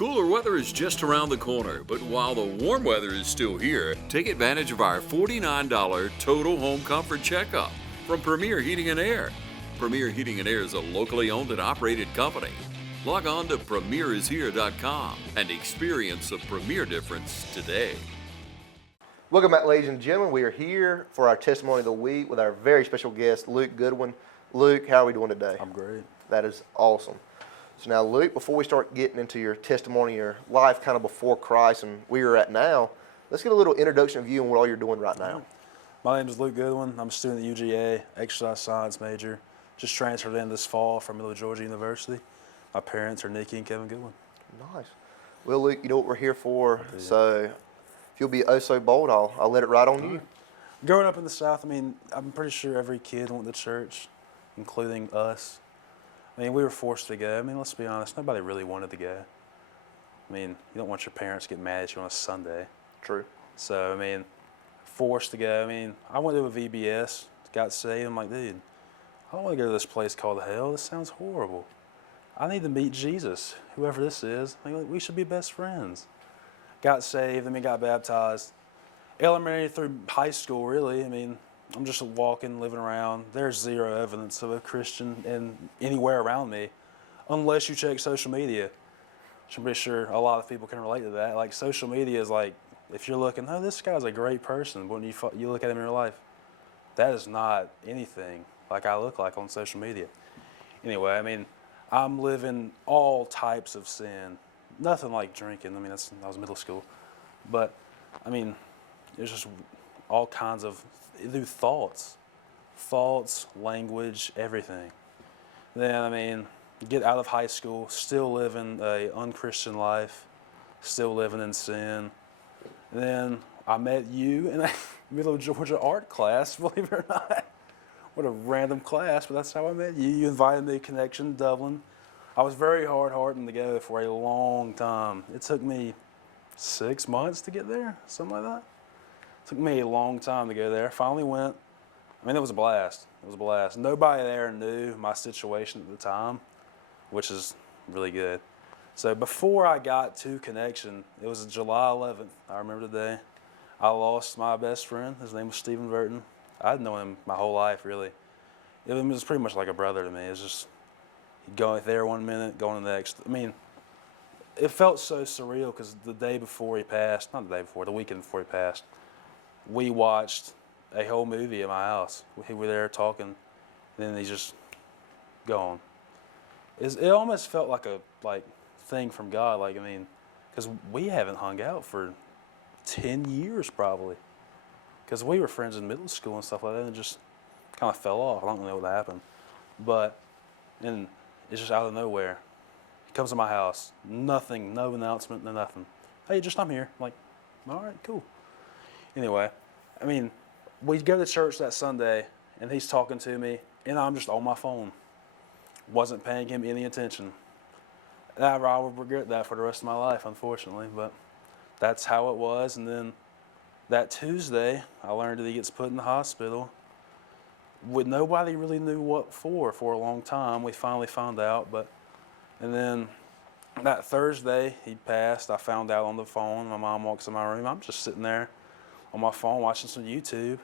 Cooler weather is just around the corner, but while the warm weather is still here, take advantage of our $49 total home comfort checkup from Premier Heating and Air. Premier Heating and Air is a locally owned and operated company. Log on to premierishere.com and experience the Premier difference today. Welcome back, ladies and gentlemen. We are here for our testimony of the week with our very special guest, Luke Goodwin. Luke, how are we doing today? I'm great. That is awesome. So now, Luke, before we start getting into your testimony, your life kind of before Christ and where you're at now, let's get a little introduction of you and what all you're doing right now. My name is Luke Goodwin. I'm a student at UGA, exercise science major. Just transferred in this fall from Middle Georgia University. My parents are Nikki and Kevin Goodwin. Nice. Well, Luke, you know what we're here for, so if you'll be oh so bold, I'll let it ride on you. Growing up in the South, I mean, I'm pretty sure every kid went to church, including us. I mean, we were forced to go. I mean, let's be honest, nobody really wanted to go. I mean, you don't want your parents to get mad at you on a Sunday. True. So, I mean, forced to go. I mean, I went to a VBS, got saved. I'm like, dude, I don't want to go to this place called hell. This sounds horrible. I need to meet Jesus, whoever this is. Like, we should be best friends. Got saved, I mean, got baptized. Elementary through high school, really. I mean, I'm just walking, living around. There's zero evidence of a Christian anywhere around me, unless you check social media. Which I'm pretty sure a lot of people can relate to that. Like, social media is like, if you're looking, oh, this guy's a great person, but when you look at him in real life, that is not anything like I look like on social media. Anyway, I mean, I'm living all types of sin. Nothing like drinking. I mean, I was middle school. But, I mean, there's just all kinds of thoughts, language, everything. Then, I mean, get out of high school, still living a unchristian life, still living in sin. And then I met you in a Middle Georgia art class, believe it or not. What a random class, but that's how I met you. You invited me to Connection Dublin. I was very hard-hearted to go for a long time. It took me 6 months to get there, something like that. It took me a long time to go there. I finally went. I mean, it was a blast. It was a blast. Nobody there knew my situation at the time, which is really good. So before I got to Connection, it was July 11th. I remember the day. I lost my best friend. His name was Stephen Burton. I'd known him my whole life, really. It was pretty much like a brother to me. It was just going there one minute, going the next. I mean, it felt so surreal because the day before he passed, not the day before, the weekend before he passed, we watched a whole movie at my house. We were there talking, and then he's just gone. It almost felt like a thing from God. Like, I mean, because we haven't hung out for 10 years probably. Because we were friends in middle school and stuff like that, and it just kind of fell off. I don't know what happened. And it's just out of nowhere. He comes to my house, nothing, no announcement, no nothing. Hey, I'm here. I'm like, all right, cool. Anyway, I mean, we go to church that Sunday, and he's talking to me, and I'm just on my phone. Wasn't paying him any attention. I will regret that for the rest of my life, unfortunately, but that's how it was. And then that Tuesday, I learned that he gets put in the hospital. Nobody really knew what for a long time. We finally found out, and then that Thursday he passed. I found out on the phone. My mom walks in my room. I'm just sitting there on my phone watching some YouTube,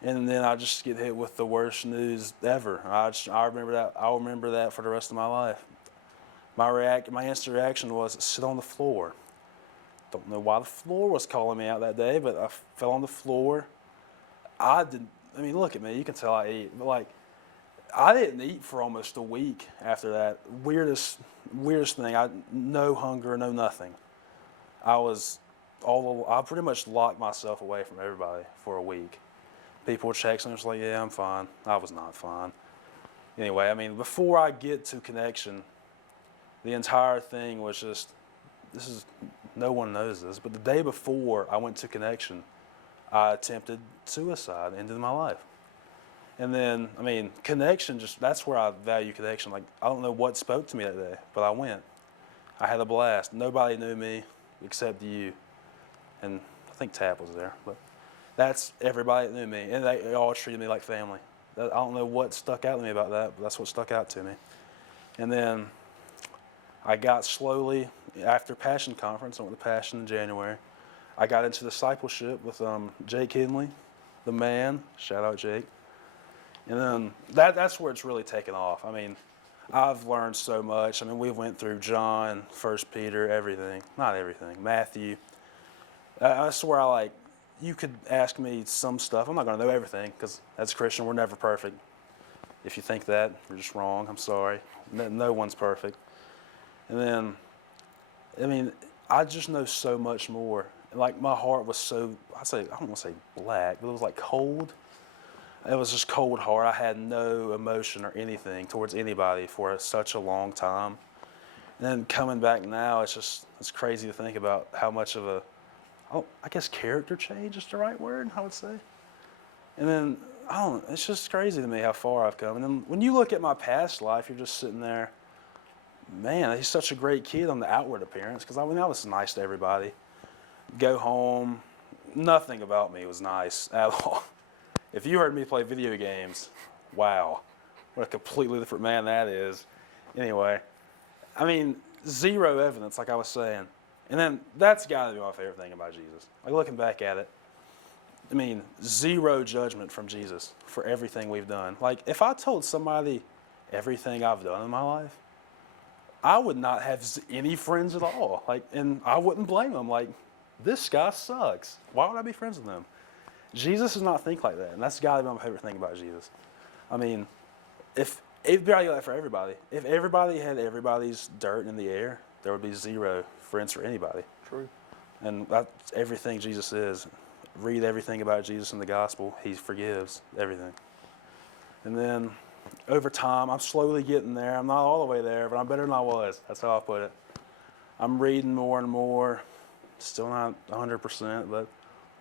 and then I just get hit with the worst news ever. I remember that. I'll remember that for the rest of my life. My instant reaction was sit on the floor. Don't know why the floor was calling me out that day, but I fell on the floor. I mean, look at me. You can tell I ate. But I didn't eat for almost a week after that. Weirdest thing. No hunger, no nothing. I pretty much locked myself away from everybody for a week. People were texting me, I was like, yeah, I'm fine. I was not fine. Anyway, I mean, before I get to Connection, the entire thing was just, no one knows this, but the day before I went to Connection, I attempted suicide, ended my life. And then, I mean, Connection, that's where I value Connection. Like, I don't know what spoke to me that day, but I went. I had a blast. Nobody knew me except you. And I think Tab was there, but that's everybody that knew me. And they all treated me like family. I don't know what stuck out to me about that, but that's what stuck out to me. And then I got slowly after Passion Conference, I went to Passion in January. I got into discipleship with Jake Henley, the man. Shout out Jake. And then that's where it's really taken off. I mean, I've learned so much. I mean, we went through John, 1 Peter, everything. Not everything. Matthew. I swear, you could ask me some stuff. I'm not going to know everything because as a Christian, we're never perfect. If you think that, you're just wrong. I'm sorry. No one's perfect. And then, I mean, I just know so much more. Like, my heart was so, I don't want to say black, but it was like cold. It was just cold heart. I had no emotion or anything towards anybody for such a long time. And then coming back now, it's crazy to think about how much of I guess character change is the right word, I would say. And then, it's just crazy to me how far I've come. And then when you look at my past life, you're just sitting there, man, he's such a great kid on the outward appearance, because I was nice to everybody. Go home, nothing about me was nice at all. If you heard me play video games, wow, what a completely different man that is. Anyway, I mean, zero evidence, like I was saying. And then that's got to be my favorite thing about Jesus. Like, looking back at it, I mean, zero judgment from Jesus for everything we've done. Like, if I told somebody everything I've done in my life, I would not have any friends at all. Like, and I wouldn't blame them. Like, this guy sucks. Why would I be friends with him? Jesus does not think like that, and that's got to be my favorite thing about Jesus. I mean, if everybody did that for everybody, if everybody had everybody's dirt in the air, there would be zero friends for anybody. True. And that's everything Jesus is. Read everything about Jesus in the gospel. He forgives everything. And then over time, I'm slowly getting there. I'm not all the way there, but I'm better than I was. That's how I put it. I'm reading more and more. Still not 100%, but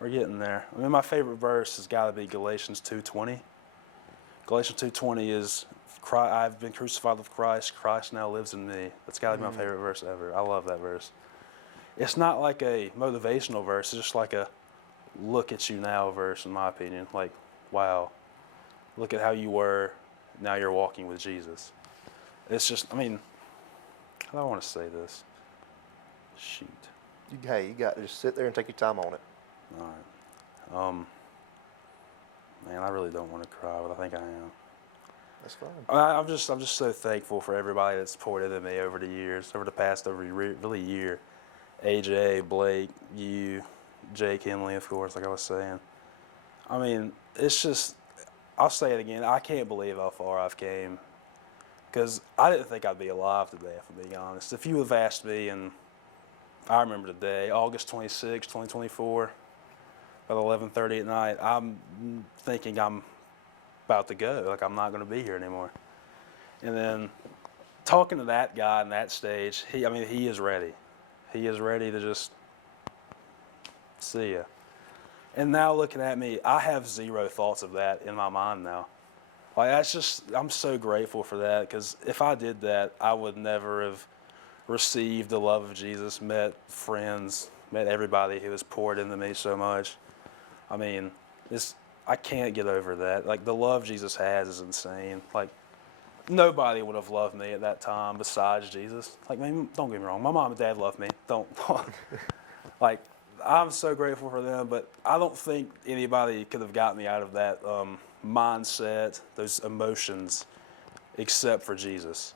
we're getting there. I mean, my favorite verse has got to be Galatians 2:20. Galatians 2:20 is, I've been crucified with Christ. Christ now lives in me. That's got to be my favorite verse ever. I love that verse. It's not like a motivational verse. It's just like a look at you now verse, in my opinion. Like, wow, look at how you were. Now you're walking with Jesus. It's just, I mean, how do I want to say this? Shoot. You got to just sit there and take your time on it. All right. Man, I really don't want to cry, but I think I am. That's fine. I'm just so thankful for everybody that's poured into me over the years, over the past really year. AJ, Blake, you, Jake Henley, of course, like I was saying. I mean, it's just, I'll say it again, I can't believe how far I've came. Because I didn't think I'd be alive today, if I'm being honest. If you would have asked me, and I remember the day, August 26, 2024, about 11:30 at night, I'm thinking I'm about to go, like I'm not going to be here anymore. And then talking to that guy in that stage, he is ready. He is ready to just see ya. And now looking at me, I have zero thoughts of that in my mind now. Like, that's just, I'm so grateful for that, because if I did that, I would never have received the love of Jesus, met friends, met everybody who has poured into me so much. I mean, I can't get over that. Like, the love Jesus has is insane. Like, nobody would have loved me at that time besides Jesus. Like, man, don't get me wrong. My mom and dad love me. Don't. Like, I'm so grateful for them, but I don't think anybody could have got me out of that mindset, those emotions, except for Jesus.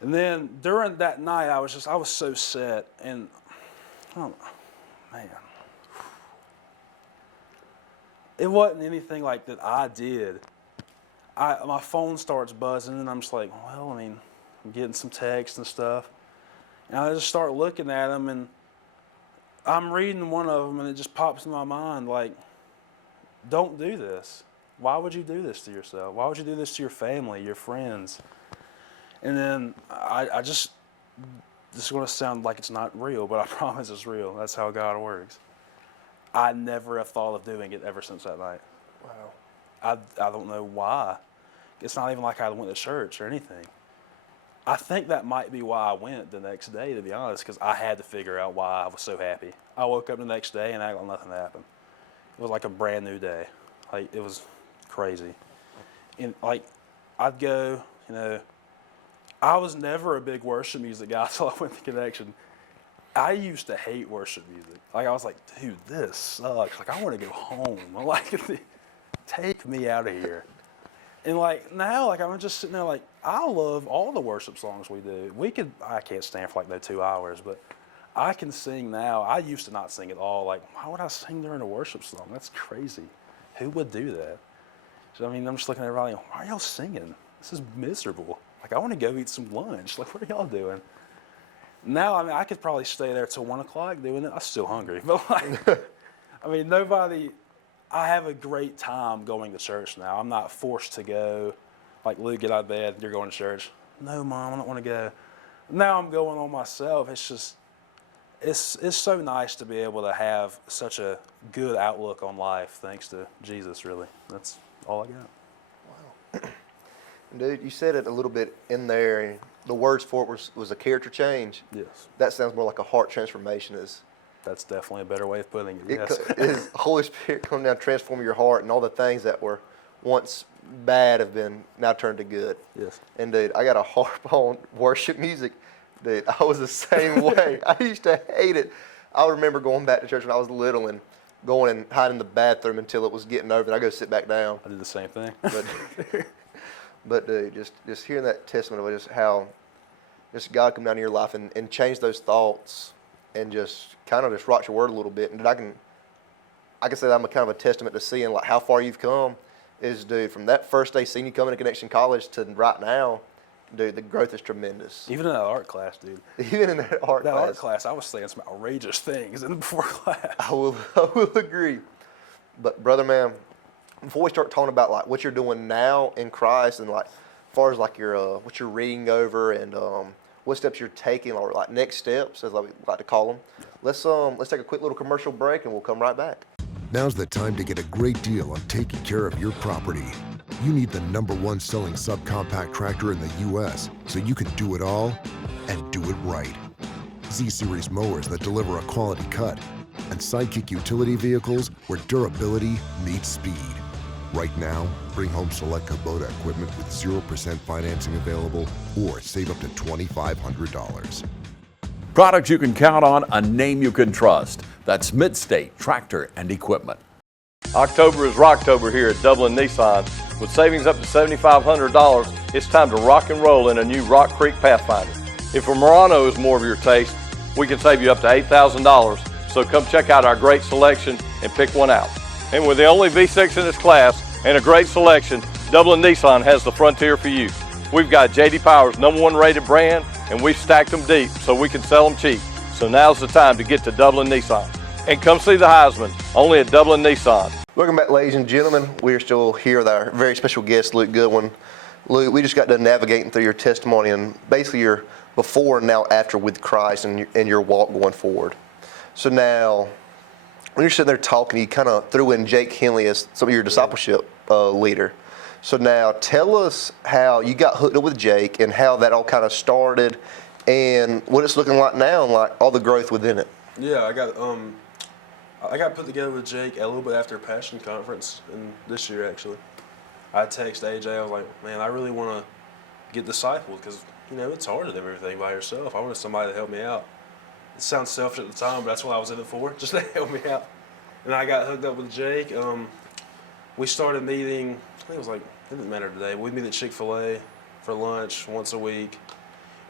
And then during that night, I was so set, and oh man, it wasn't anything like that I did. My phone starts buzzing, and I'm just like, well, I mean, I'm getting some texts and stuff, and I just start looking at them, and I'm reading one of them, and it just pops in my mind, like, don't do this. Why would you do this to yourself? Why would you do this to your family, your friends? And then this is going to sound like it's not real, but I promise it's real. That's how God works. I never have thought of doing it ever since that night. Wow. I don't know why. It's not even like I went to church or anything. I think that might be why I went the next day, to be honest, because I had to figure out why I was so happy. I woke up the next day and acted like nothing happened. It was like a brand new day. Like, it was crazy. And, like, I'd go, I was never a big worship music guy until I went to Connection. I used to hate worship music. Like, I was like, dude, this sucks. Like, I want to go home. I'm like, take me out of here. And like now, like I'm just sitting there like, I love all the worship songs we do. I can't stand for like no 2 hours, but I can sing now. I used to not sing at all. Like, why would I sing during a worship song? That's crazy. Who would do that? So, I mean, I'm just looking at everybody, why are y'all singing? This is miserable. Like, I want to go eat some lunch. Like, what are y'all doing? Now, I mean, I could probably stay there till 1 o'clock doing it. I'm still hungry. But, like, I mean, I have a great time going to church now. I'm not forced to go. Like, Luke, get out of bed. You're going to church. No, Mom, I don't want to go. Now I'm going on myself. It's just, it's so nice to be able to have such a good outlook on life thanks to Jesus, really. That's all I got. Wow. Dude, you said it a little bit in there. The words for it was a character change. Yes. That sounds more like a heart transformation. That's definitely a better way of putting it, It yes. is Holy Spirit come down, transform your heart, and all the things that were once bad have been now turned to good. Yes. And dude, I got a harp on worship music. Dude, I was the same way. I used to hate it. I remember going back to church when I was little and going and hiding in the bathroom until it was getting over, and I go sit back down. I did the same thing. But dude, just hearing that testimony of just how just God come down to your life and change those thoughts and just kind of just rock your word a little bit. And I can say that I'm a kind of a testament to seeing like how far you've come. Is dude, from that first day seeing you coming to Connection College to right now, dude, the growth is tremendous. Even in that art class, dude. Even in that art class, I was saying some outrageous things in the before class. I will agree. But brother, man, before we start talking about like what you're doing now in Christ and like as far as like your what you're reading over and what steps you're taking or like next steps as I like to call them, let's take a quick little commercial break and we'll come right back. Now's the time to get a great deal on taking care of your property. You need the #1 selling subcompact tractor in the U.S. so you can do it all and do it right. Z-Series mowers that deliver a quality cut and Sidekick utility vehicles where durability meets speed. Right now, bring home select Kubota equipment with 0% financing available or save up to $2,500. Products you can count on, a name you can trust. That's Mid-State Tractor and Equipment. October is Rocktober here at Dublin Nissan. With savings up to $7,500, it's time to rock and roll in a new Rock Creek Pathfinder. If a Murano is more of your taste, we can save you up to $8,000. So come check out our great selection and pick one out. And with the only V6 in its class and a great selection, Dublin Nissan has the Frontier for you. We've got J.D. Power's #1 rated brand, and we've stacked them deep so we can sell them cheap. So now's the time to get to Dublin Nissan. And come see the Heisman, only at Dublin Nissan. Welcome back, ladies and gentlemen. We're still here with our very special guest, Luke Goodwin. Luke, we just got done navigating through your testimony and basically your before and now after with Christ and your walk going forward. So now, when you're sitting there talking, you kind of threw in Jake Henley as some of your discipleship leader. So now, tell us how you got hooked up with Jake and how that all kind of started and what it's looking like now and like all the growth within it. Yeah, I got put together with Jake a little bit after a Passion Conference this year, actually. I texted AJ, I was like, man, I really want to get discipled because, you know, it's hard to do everything by yourself. I wanted somebody to help me out. It sounds selfish at the time, but that's what I was in it for, just to help me out. And I got hooked up with Jake. We started meeting, I think it was like, it didn't matter today, we'd meet at Chick-fil-A for lunch once a week.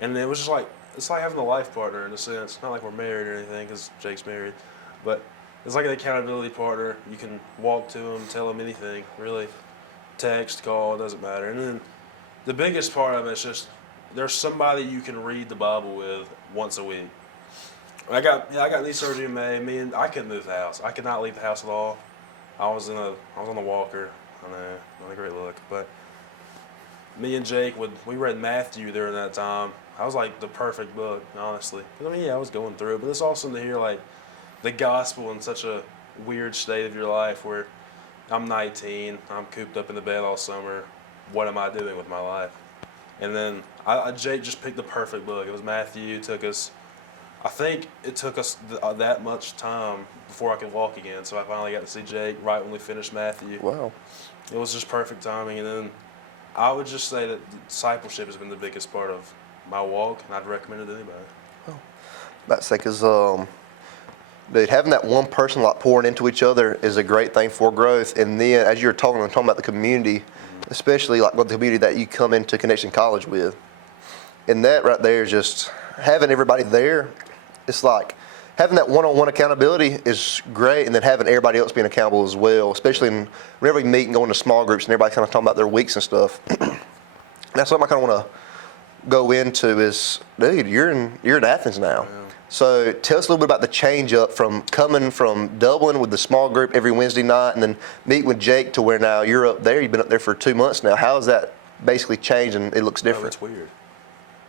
And it was just like, it's like having a life partner in a sense. Not like we're married or anything, because Jake's married. But it's like an accountability partner. You can walk to him, tell him anything, really. Text, call, it doesn't matter. And then the biggest part of it is just, there's somebody you can read the Bible with once a week. I got knee surgery in May. I couldn't move the house. I could not leave the house at all. I was on the walker. I know, not a great look. But me and Jake we read Matthew during that time. I was like the perfect book, honestly. I mean, yeah, I was going through it, but it's awesome to hear like the gospel in such a weird state of your life where I'm 19, I'm cooped up in the bed all summer. What am I doing with my life? And then Jake just picked the perfect book. It was Matthew. I think it took us that much time before I could walk again. So I finally got to see Jake right when we finished Matthew. Wow. It was just perfect timing. And then I would just say that discipleship has been the biggest part of my walk, and I'd recommend it to anybody. Oh. That's like, dude, having that one person like pouring into each other is a great thing for growth. And then as you're talking about the community, especially like with the community that you come into Connection College with, and that right there is just having everybody there. It's like having that one-on-one accountability is great, and then having everybody else being accountable as well, especially whenever we meet and go into small groups and everybody kind of talking about their weeks and stuff. That's something I kind of want to go into is, dude, you're in Athens now. Yeah. So tell us a little bit about the change up from coming from Dublin with the small group every Wednesday night and then meeting with Jake to where now you're up there. You've been up there for 2 months now. How has that basically changed and it looks different? Oh, it's weird.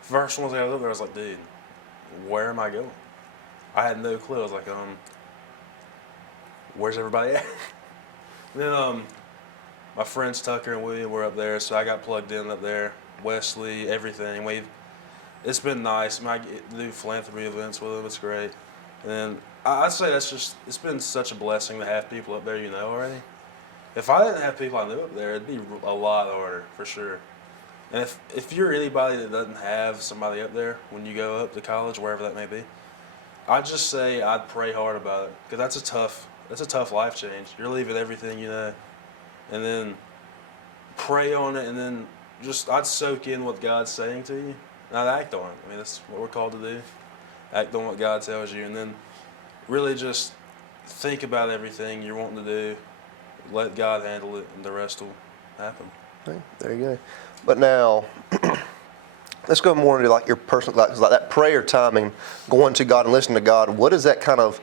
First ones I was up there, I was like, dude, where am I going? I had no clue. I was like, where's everybody at? Then my friends Tucker and William were up there, so I got plugged in up there. Wesley, everything. It's been nice. I get to do philanthropy events with them. It's great. And then I'd say it's been such a blessing to have people up there you know already. If I didn't have people I knew up there, it'd be a lot harder for sure. And if you're anybody that doesn't have somebody up there when you go up to college, wherever that may be, I'd just say I'd pray hard about it, because that's a tough life change. You're leaving everything you know, and then pray on it, and then I'd soak in what God's saying to you, and I'd act on it. I mean, that's what we're called to do. Act on what God tells you, and then really just think about everything you're wanting to do. Let God handle it, and the rest will happen. Okay, there you go. But now, let's go more into like your personal, like that prayer timing, going to God and listening to God. What does that kind of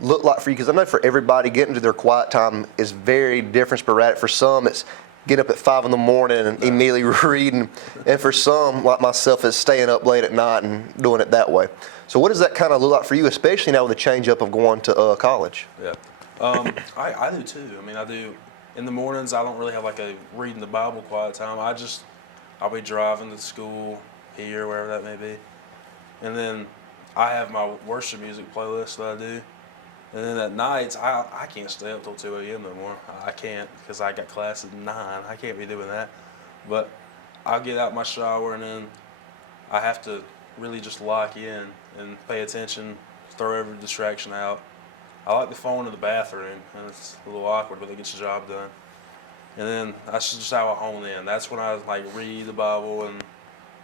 look like for you? Because I know for everybody, getting to their quiet time is very different, sporadic. For some, it's getting up at 5 in the morning and immediately reading. And for some, like myself, it's staying up late at night and doing it that way. So what does that kind of look like for you, especially now with the change up of going to college? Yeah. I do too. I mean, I do. In the mornings, I don't really have like a reading the Bible quiet time. I'll be driving to school here, wherever that may be. And then I have my worship music playlist that I do. And then at nights, I can't stay up till 2 a.m. no more. I can't, because I got class at 9. I can't be doing that. But I'll get out my shower, and then I have to really just lock in and pay attention, throw every distraction out. I like the phone in the bathroom, and it's a little awkward, but it gets the job done. And then that's just how I hone in. That's when I like read the Bible and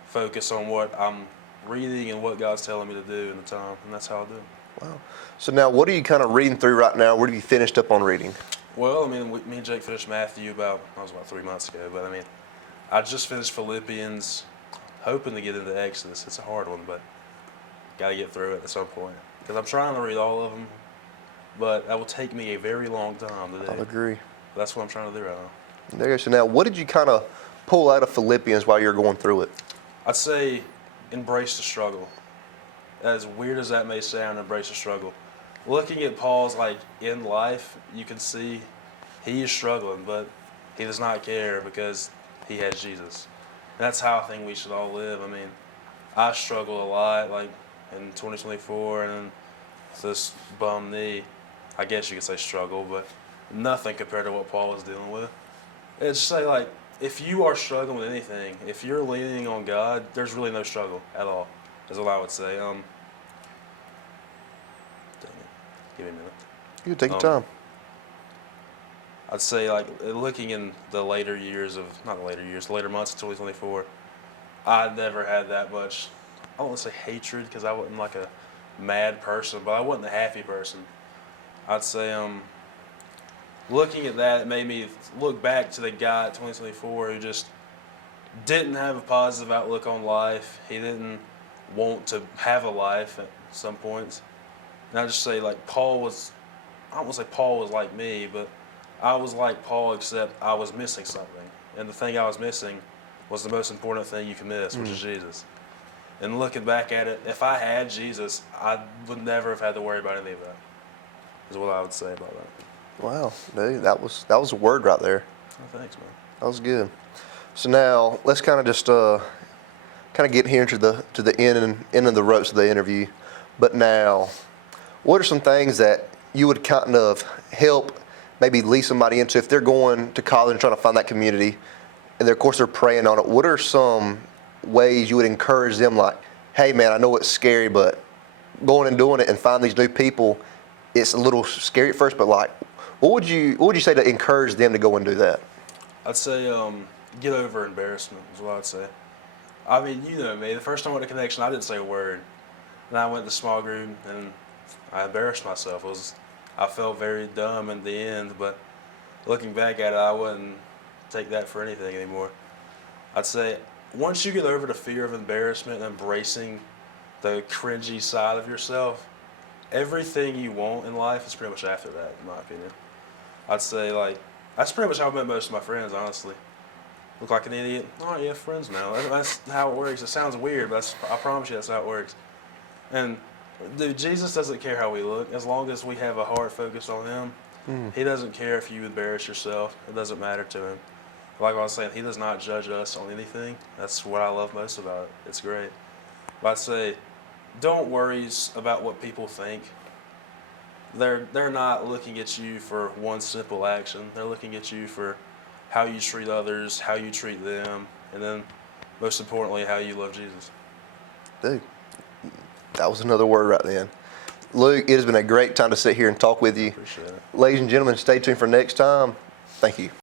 focus on what I'm reading and what God's telling me to do in the time, and that's how I do it. Wow. So now, what are you kind of reading through right now? What have you finished up on reading? Well, I mean, me and Jake finished Matthew about 3 months ago, but I mean, I just finished Philippians, hoping to get into Exodus. It's a hard one, but got to get through it at some point, because I'm trying to read all of them, but that will take me a very long time to do. I'll agree. That's what I'm trying to do right now. There you go. So now, what did you kind of pull out of Philippians while you were going through it? I'd say embrace the struggle. As weird as that may sound, embrace the struggle. Looking at Paul's in life, you can see he is struggling, but he does not care because he has Jesus. And that's how I think we should all live. I mean, I struggle a lot, in 2024, and this bum knee. I guess you could say struggle, but nothing compared to what Paul was dealing with. It's just say if you are struggling with anything, if you're leaning on God, there's really no struggle at all, is what I would say. Dang it. Give me a minute. You take your time. I'd say looking in the later months of 2024, I never had that much, I don't want to say hatred, because I wasn't a mad person, but I wasn't a happy person. I'd say looking at that, it made me look back to the guy at 2024 who just didn't have a positive outlook on life. He didn't want to have a life at some points. And I just say Paul was, I don't want to say Paul was like me, but I was like Paul, except I was missing something. And the thing I was missing was the most important thing you can miss, which is Jesus. And looking back at it, if I had Jesus, I would never have had to worry about any of that, is what I would say about that. Wow, dude, that was a word right there. Oh, thanks, man. That was good. So now let's kind of just get here to the end of the ropes of the interview. But now, what are some things that you would kind of help maybe lead somebody into if they're going to college and trying to find that community, and of course they're praying on it? What are some ways you would encourage them? Hey man, I know it's scary, but going and doing it and find these new people, it's a little scary at first, but like, what would you say to encourage them to go and do that? I'd say get over embarrassment is what I'd say. I mean, you know me. The first time I went to Connection, I didn't say a word. And I went to small group and I embarrassed myself. I felt very dumb in the end, but looking back at it, I wouldn't take that for anything anymore. I'd say once you get over the fear of embarrassment and embracing the cringy side of yourself, everything you want in life is pretty much after that, in my opinion. I'd say, like, that's pretty much how I met most of my friends, honestly. Look like an idiot? Oh, you have friends now. That's how it works. It sounds weird, but I promise you that's how it works. And, dude, Jesus doesn't care how we look. As long as we have a heart focused on Him, He doesn't care if you embarrass yourself. It doesn't matter to Him. Like I was saying, He does not judge us on anything. That's what I love most about it. It's great. But I'd say, don't worry about what people think. They're not looking at you for one simple action. They're looking at you for how you treat others, how you treat them, and then most importantly, how you love Jesus. Dude, that was another word right then. Luke, it has been a great time to sit here and talk with you. Appreciate it. Ladies and gentlemen, stay tuned for next time. Thank you.